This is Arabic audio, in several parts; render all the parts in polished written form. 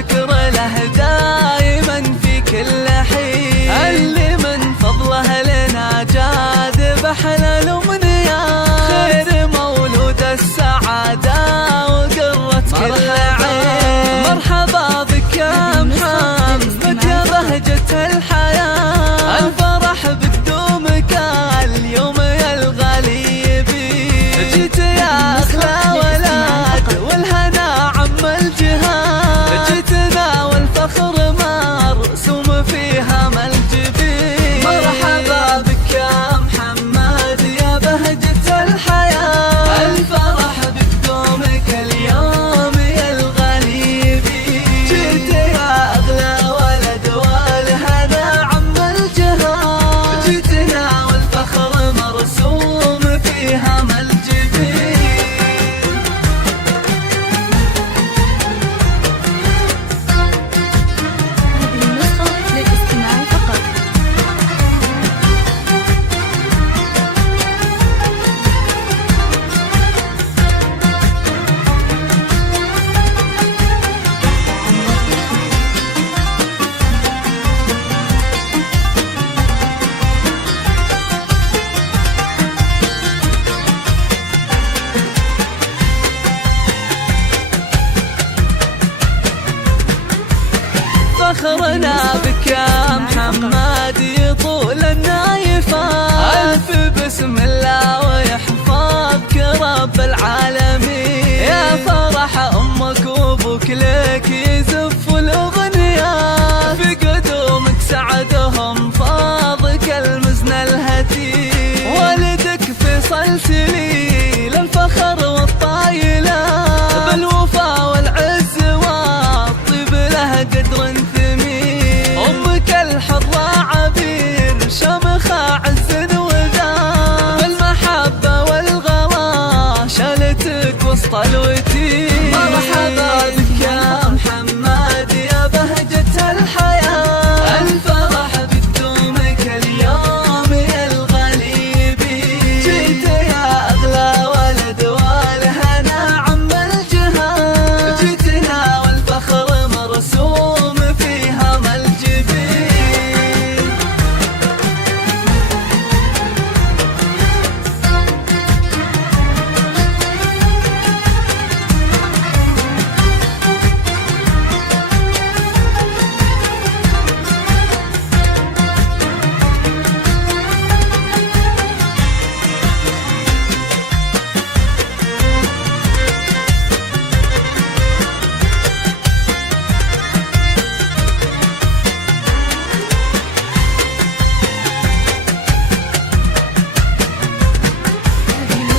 والشكر له دايما في كل حين، اللي من فضله لنا جاد بأحلى الأمنيات، خير مولود السعادة وقرة كل عين. مرحبا بك يا محمد يا بهجة الحياة، الفرح بقدومك اليوم يا الغالي بي، جيت يا أغلى ولد والهنا عم الجهات، جيتنا والفخر مرسوم فيها الجبين. مرحبا بك يا محمد يا بهجة الحياة، الفرح بقدومك اليوم يا الغالي بي، جيت يا أغلى ولد والهنا عم الجهات، جيتنا والفخر مرسوم فيها الجبين. هذه النسخة للاستماع فقط. فخرنا بك يا محمد يطول النايفات، ألف بسم الله ويحفظك رب العالمين، يا فرح أمك وأبوك لك يزف الأغنيات، في قدومك سعدهم فاضك المزن الهتيف، والدك فيصل سليل الفخر والطايلات، بالوفا والعز والطيب له قدر ثمين، أمك الحرة عبير شمخة عز وذا، بالمحبة والغلا شالتك وسط الوتين. مرحبا بك يا محمد يا بهجة الحياة، الفرح بقدومك اليوم يا الغالي بي، جيت يا أغلى ولد والهنا عم الجهات، جيتنا والفخر مرسوم فيها الجبين.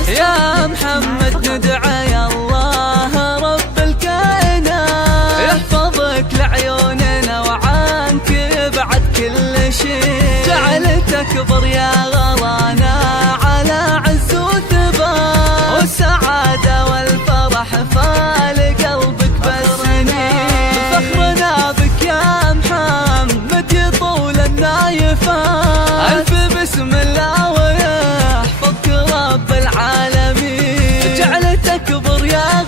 يا محمد ندعى يا الله رب الكائنات، يحفظك لعيوننا وعنك يبعد كل شيء، جعل تكبر يا غلانا على عز وثبات، والسعادة والفرح فال قلبك بالسنين. فخرنا بك يا محمد يطول النايفات، ألف بسم الله ويحفظك رب العالمين، جعل تكبر يا